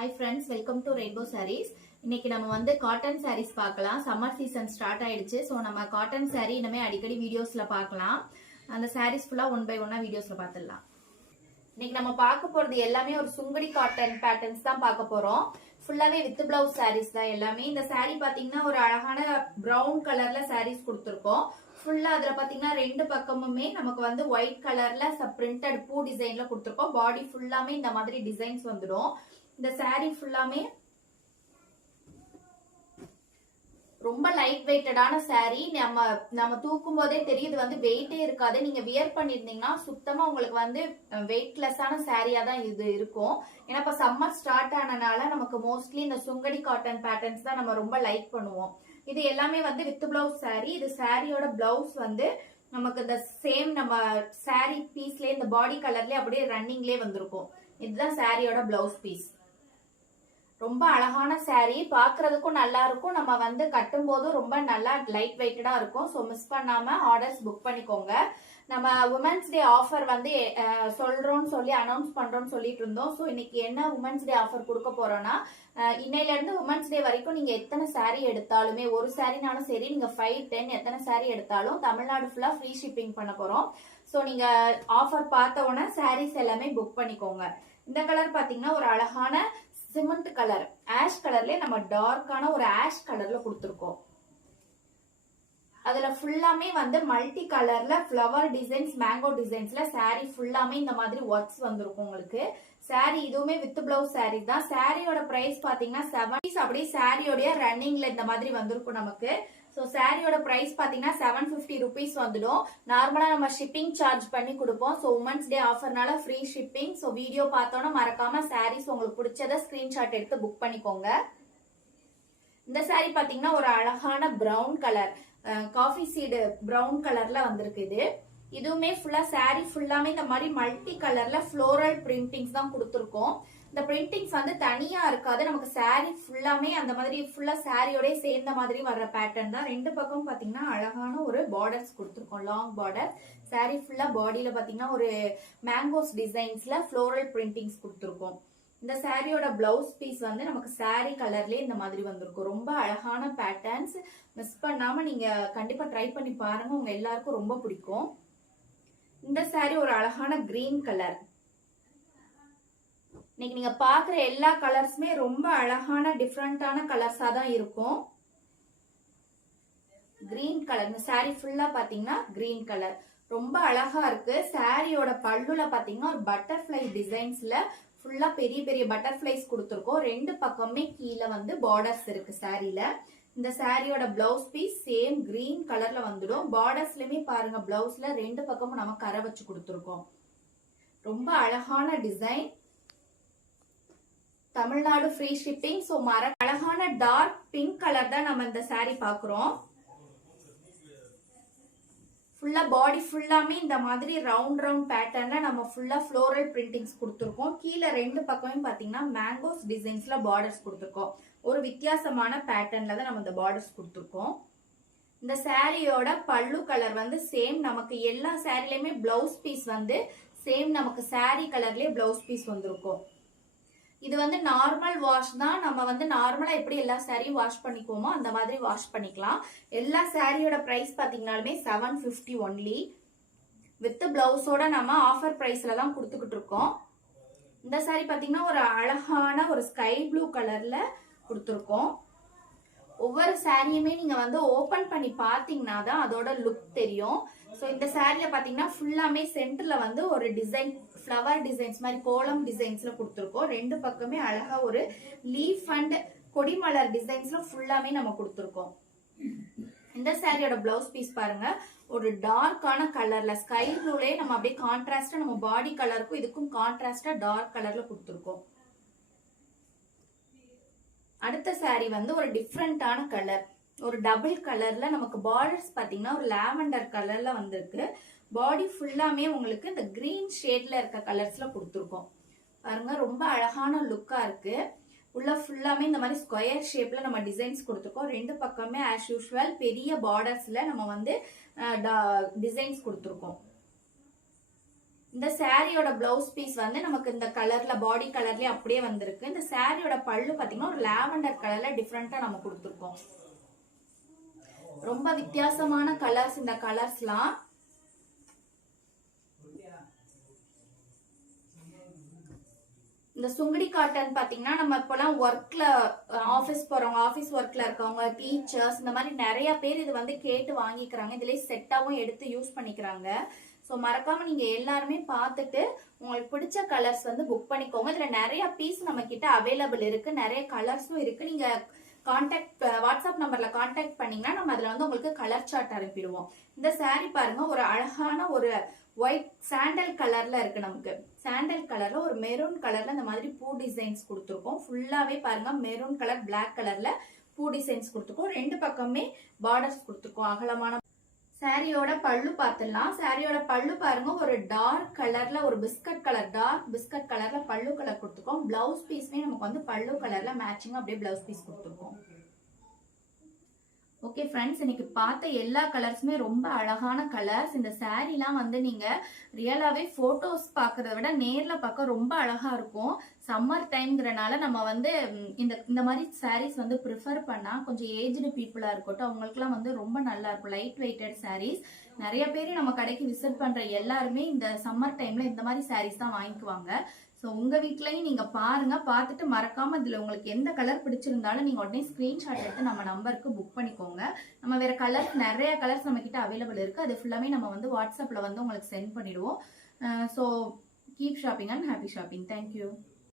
Hi friends, welcome to Rainbow saris. இன்னைக்கு நம்ம வந்து காட்டன் சாரீஸ் பார்க்கலாம். சம்மர் சீசன் ஸ்டார்ட் ஆயிடுச்சு. ஸோ நம்ம காட்டன் சாரீ இனிமே அடிக்கடி வீடியோஸ்ல பார்க்கலாம். அந்த சாரீஸ் ஃபுல்லா ஒன் பை ஒன்னா வீடியோஸ்ல பார்த்துடலாம். இன்னைக்கு நம்ம பார்க்க போறது எல்லாமே ஒரு சுங்குடி காட்டன் பேட்டர்ன்ஸ் தான் பார்க்க போறோம். ஃபுல்லாவே வித் பிளவுஸ் சாரீஸ் தான் எல்லாமே. இந்த சாரீ பாத்தீங்கன்னா ஒரு அழகான பிரவுன் கலர்ல சாரீஸ் கொடுத்துருக்கோம். ஃபுல்லா அதுல பாத்தீங்கன்னா ரெண்டு பக்கமுமே நமக்கு வந்து ஒயிட் கலர்ல பிரிண்டட் பூ டிசைன்ல கொடுத்துருக்கோம். பாடி ஃபுல்லாமே இந்த மாதிரி டிசைன்ஸ் வந்துடும். இந்த saree ஃபுல்லாமே ரொம்ப லைட் வெயிட்டடான saree. நம்ம தூக்கும் போதே தெரியுது வந்து வெயிட்டே இருக்காது. நீங்க வியர் பண்ணிருந்தீங்கன்னா சுத்தமா உங்களுக்கு வந்து வெயிட்லெஸ்ஸான சாரியா தான் இது இருக்கும். ஏன்னா இப்ப சம்மர் ஸ்டார்ட் ஆனனால நமக்கு மோஸ்ட்லி இந்த சுங்கடி காட்டன் பேட்டர்ன்ஸ் தான் நம்ம ரொம்ப லைக் பண்ணுவோம். இது எல்லாமே வந்து வித் பிளவுஸ் saree. இது சாரியோட பிளவுஸ் வந்து நமக்கு இந்த சேம் நம்ம saree பீஸ்லயே இந்த பாடி கலர்லயே அப்படியே ரன்னிங்லயே வந்திருக்கும். இதுதான் சாரியோட பிளவுஸ் பீஸ். ரொம்ப அழகான saree, பாக்குறதுக்கும் நல்லா இருக்கும். நம்ம வந்து கட்டும் போதும் ரொம்ப நல்லா லைட் வெயிட்டடா இருக்கும். ஸோ மிஸ் பண்ணாம ஆர்டர்ஸ் புக் பண்ணிக்கோங்க. நம்ம உமன்ஸ் டே ஆஃபர் வந்து சொல்றோம்னு சொல்லி அனௌன்ஸ் பண்றோம்னு சொல்லிட்டு இருந்தோம். ஸோ இன்னைக்கு என்ன உமன்ஸ் டே ஆஃபர் கொடுக்க போறோம்னா, இன்னையில இருந்து உமன்ஸ் டே வரைக்கும் நீங்க எத்தனை saree எடுத்தாலுமே, ஒரு சாரினாலும் சரி, நீங்க 5, 10 எத்தனை saree எடுத்தாலும் தமிழ்நாடு ஃபுல்லா ஃப்ரீ ஷிப்பிங் பண்ண போறோம். ஸோ நீங்க ஆஃபர் பார்த்த உடனே சாரீஸ் எல்லாமே புக் பண்ணிக்கோங்க. இந்த கலர் பாத்தீங்கன்னா ஒரு அழகான சிமெண்ட் கலர், ஆஷ் கலர்லயே நம்ம டார்க்கான ஒரு ஆஷ் கலர்ல கொடுத்துருக்கோம். அதுல ஃபுல்லாமே வந்து மல்டி கலர்ல ஃபிளவர் டிசைன்ஸ், மேங்கோ டிசைன்ஸ்ல saree ஃபுல்லாமே இந்த மாதிரி ஒர்க்ஸ் வந்திருக்கும் உங்களுக்கு. saree இதுவுமே வித் பிளவுஸ் saree தான். சாரியோட பிரைஸ் பாத்தீங்கன்னா 7 அப்படியே சாரியோட ரன்னிங்ல இந்த மாதிரி வந்திருக்கும் நமக்கு. ஸோ சாரியோட பிரைஸ் பாத்தீங்கன்னா 750 rupees வந்துடும். நார்மலா நம்ம ஷிப்பிங் சார்ஜ் பண்ணி கொடுப்போம். ஸோ உமன்ஸ் டே ஆஃபர்னால ஃப்ரீ ஷிப்பிங். ஸோ வீடியோ பார்த்தோன்னா மறக்காம சாரீஸ் உங்களுக்கு பிடிச்சத ஸ்கிரீன்ஷாட் எடுத்து புக் பண்ணிக்கோங்க. இந்த saree பாத்தீங்கன்னா ஒரு அழகான brown colour, coffee seed brown கலர்ல வந்திருக்கு. இதுவுமே ஃபுல்லா saree ஃபுல்லாமே இந்த மாதிரி மல்டி கலர்ல ஃப்ளோரல் பிரிண்டிங்ஸ் தான் கொடுத்துருக்கோம். இந்த பிரிண்டிங்ஸ் வந்து தனியா இருக்காது, நமக்கு saree ஃபுல்லாமே அந்த மாதிரி ஃபுல்லா சாரியோட சேர்ந்த மாதிரி வர்ற பேட்டர்ன் தான். ரெண்டு பக்கம் பாத்தீங்கன்னா அழகான ஒரு பார்டர்ஸ் கொடுத்துருக்கோம், லாங் பார்டர். saree ஃபுல்லா பாடியில பாத்தீங்கன்னா ஒரு மேங்கோஸ் டிசைன்ஸ்ல ஃப்ளோரல் பிரிண்டிங்ஸ் கொடுத்துருக்கோம். இந்த சாரியோட பிளவுஸ் பீஸ் வந்து நமக்கு saree கலர்லயே இந்த மாதிரி வந்திருக்கும். ரொம்ப அழகான பேட்டர்ன்ஸ். மிஸ் பண்ணாம நீங்க கண்டிப்பா ட்ரை பண்ணி பாருங்க, உங்க எல்லாருக்கும் ரொம்ப பிடிக்கும். இந்த saree ஒரு அழகான கிரீன் கலர். இன்னைக்கு நீங்க பாக்குற எல்லா கலர்ஸுமே ரொம்ப அழகான டிஃப்ரெண்டான கலர்ஸா தான் இருக்கும். கிரீன் கலர், இந்த saree ஃபுல்லா பாத்தீங்கன்னா கிரீன் கலர் ரொம்ப அழகா இருக்கு. சாரியோட பல்லுல பாத்தீங்கன்னா ஒரு பட்டர்ஃபிளை டிசைன்ஸ்ல ஃபுல்லா பெரிய பெரிய பட்டர்ஃபிளைஸ் கொடுத்துருக்கோம். ரெண்டு பக்கமே கீழே வந்து பார்டர்ஸ் இருக்கு சாரியில. இந்த சாரியோட பிளவுஸ் பீஸ் சேம் கிரீன் கலர்ல வந்துடும். பார்டர்ஸ்லயுமே பாருங்க, பிளவுஸ்ல ரெண்டு பக்கமும் நம்ம கரை வச்சு கொடுத்துருக்கோம். ரொம்ப அழகான design. Tamil Nadu free shipping. So அழகான டார்க் பிங்க் கலர் தான் நம்ம இந்த saree பாக்குறோம். ஃபுல்லா பாடி ஃபுல்லாமே இந்த மாதிரி ரவுண்ட் பேட்டர்ன்ல நம்ம ஃபுல்லா ஃப்ளோரல் பிரிண்டிங்ஸ் கொடுத்துருக்கோம். கீழே ரெண்டு பக்கமும் பாத்தீங்கன்னா மேங்கோஸ் டிசைன்ஸ்ல பார்டர்ஸ் கொடுத்துருக்கோம். ஒரு வித்தியாசமான பேட்டர்ன்ல தான் நம்ம இந்த பார்டர்ஸ் கொடுத்துருக்கோம். இந்த சாரியோட பல்லு கலர் வந்து சேம், நமக்கு எல்லா சாரிலயுமே பிளவுஸ் பீஸ் வந்து சேம் நமக்கு saree கலர்லயே பிளவுஸ் பீஸ் வந்திருக்கும். இது வந்து நார்மல் வாஷ் தான். நம்ம வந்து நார்மலா எப்படி எல்லா சாரியும் வாஷ் பண்ணிக்குவோமோ அந்த மாதிரி வாஷ் பண்ணிக்கலாம். எல்லா சாரியோட பிரைஸ் பாத்தீங்கன்னாலுமே 750 ஒன்லி. வித் பிளவுஸோட நம்ம ஆஃபர் பிரைஸ்ல தான் கொடுத்துக்கிட்டு இருக்கோம். இந்த saree பாத்தீங்கன்னா ஒரு அழகான ஒரு ஸ்கை ப்ளூ கலர்ல கொடுத்துருக்கோம். ஒவ்வொரு சாரியுமே நீங்க வந்து ஓபன் பண்ணி பாத்தீங்கன்னா தான் அதோட லுக் தெரியும். ஸோ இந்த சாரியில பாத்தீங்கன்னா ஃபுல்லாமே சென்டர்ல வந்து ஒரு டிசைன், ஃப்ளவர் டிசைன்ஸ் மாதிரி கோலம் டிசைன்ஸ்ல கொடுத்துருக்கோம். ரெண்டு பக்கமே அழகா ஒரு லீஃப் அண்ட் கொடிமலர் டிசைன்ஸ்ல ஃபுல்லாமே நம்ம கொடுத்துருக்கோம். இந்த சாரியோட பிளவுஸ் பீஸ் பாருங்க, ஒரு டார்க்கான கலர்ல ஸ்கை ப்ளூலே நம்ம அப்படியே கான்ட்ராஸ்டா நம்ம பாடி கலருக்கும் இதுக்கும் கான்ட்ராஸ்டா டார்க் கலர்ல கொடுத்துருக்கோம். அடுத்த saree வந்து ஒரு டிஃப்ரெண்டான கலர், ஒரு டபுள் கலர்ல நமக்கு பார்டர்ஸ் பாத்தீங்கன்னா ஒரு லாவெண்டர் கலர்ல வந்திருக்கு. பாடி ஃபுல்லாமே உங்களுக்கு இந்த கிரீன் ஷேட்ல இருக்க கலர்ஸ்ல கொடுத்துருக்கோம். பாருங்க, ரொம்ப அழகான லுக்கா இருக்கு. உள்ள ஃபுல்லாமே இந்த மாதிரி ஸ்கொயர் ஷேப்ல நம்ம டிசைன்ஸ் கொடுத்துருக்கோம். ரெண்டு பக்கமே ஆஸ் யூஷுவல் பெரிய பார்டர்ஸ்ல நம்ம வந்து டிசைன்ஸ் கொடுத்துருக்கோம். இந்த சாரியோட பிளவுஸ் பீஸ் வந்து நமக்கு இந்த கலர்ல பாடி கலர்லயே அப்படியே வந்திருக்கு. இந்த சாரியோட பல்லு பாத்தீங்கன்னா ஒரு லாவெண்டர் கலர்ல டிஃப்ரெண்டா நம்ம கொடுத்துருக்கோம். ரொம்ப வித்தியாசமான கலர்ஸ் இந்த கலர்ஸ்லாம். இந்த சுங்குடி காட்டன் பாத்தீங்கன்னா நம்ம இப்பெல்லாம் ஒர்க்ல ஆபீஸ் போறவங்க, ஆபீஸ் ஒர்க்ல இருக்கவங்க, டீச்சர்ஸ், இந்த மாதிரி நிறைய பேர் இது வந்து கேட்டு வாங்கிக்கிறாங்க. இதுலயே செட்டாவும் எடுத்து யூஸ் பண்ணிக்கிறாங்க. ஸோ மறக்காம நீங்க எல்லாருமே பார்த்துட்டு உங்களுக்கு பிடிச்ச கலர்ஸ் வந்து புக் பண்ணிக்கோங்க. இதுல நிறைய பீஸ் நம்ம கிட்ட அவைலபிள் இருக்கு, நிறைய கலர்ஸும் இருக்கு. நீங்க கான்டாக்ட் வாட்ஸ்அப் நம்பர்ல கான்டாக்ட் பண்ணீங்கன்னா நம்ம அதுல வந்து உங்களுக்கு கலர் சார்ட் அனுப்பிடுவோம். இந்த saree பாருங்க, ஒரு அழகான ஒரு ஒயிட் சாண்டல் கலர்ல இருக்கு. நமக்கு சாண்டல் கலர்ல ஒரு மெரூன் கலர்ல இந்த மாதிரி பூ டிசைன்ஸ் கொடுத்துருக்கோம். ஃபுல்லாவே பாருங்க மெரூன் கலர் பிளாக் கலர்ல பூ டிசைன்ஸ் கொடுத்துருக்கோம். ரெண்டு பக்கமே பார்டர்ஸ் கொடுத்துருக்கோம் அகலமான. சாரியோட பல்லு பார்த்துடலாம். சாரியோட பல்லு பாருங்க, ஒரு டார்க் கலர்ல ஒரு பிஸ்கட் கலர், டார்க் பிஸ்கட் கலர்ல பல்லு கலர் கொடுத்துருக்கோம். பிளவுஸ் பீஸ்மே நமக்கு வந்து பல்லு கலர்ல மேட்சிங் அப்படியே பிளவுஸ் பீஸ் கொடுத்துருக்கோம். ஓகே ஃப்ரெண்ட்ஸ், இன்னைக்கு பார்த்த எல்லா கலர்ஸுமே ரொம்ப அழகான கலர்ஸ். இந்த சாரீலாம் வந்து நீங்க ரியலாவே போட்டோஸ் பார்க்கறத விட நேர்ல பார்க்க ரொம்ப அழகா இருக்கும். சம்மர் டைம்ங்கிறனால நம்ம வந்து இந்த மாதிரி சாரீஸ் வந்து ப்ரிஃபர் பண்ணா கொஞ்சம் ஏஜ்டு பீப்புளா இருக்கட்டும், அவங்களுக்குலாம் வந்து ரொம்ப நல்லா இருக்கும். Light weighted saris. நிறைய பேர் நம்ம கடைக்கு விசிட் பண்ற எல்லாருமே இந்த சம்மர் டைம்ல இந்த மாதிரி சாரீஸ் தான் வாங்கிக்குவாங்க. ஸோ உங்க வீட்லயும் நீங்க பாருங்க, பார்த்துட்டு மறக்காம இதுல உங்களுக்கு எந்த கலர் பிடிச்சிருந்தாலும் நீங்க உடனே ஸ்கிரீன்ஷாட் எடுத்து நம்ம நம்பருக்கு புக் பண்ணிக்கோங்க. நம்ம வேற கலர்ஸ், நிறைய கலர்ஸ் நம்ம கிட்ட அவைலபிள் இருக்கு. அது ஃபுல்லாமே நம்ம வந்து வாட்ஸ்அப்ல வந்து உங்களுக்கு சென்ட் பண்ணிடுவோம். So keep shopping and happy shopping. Thank you.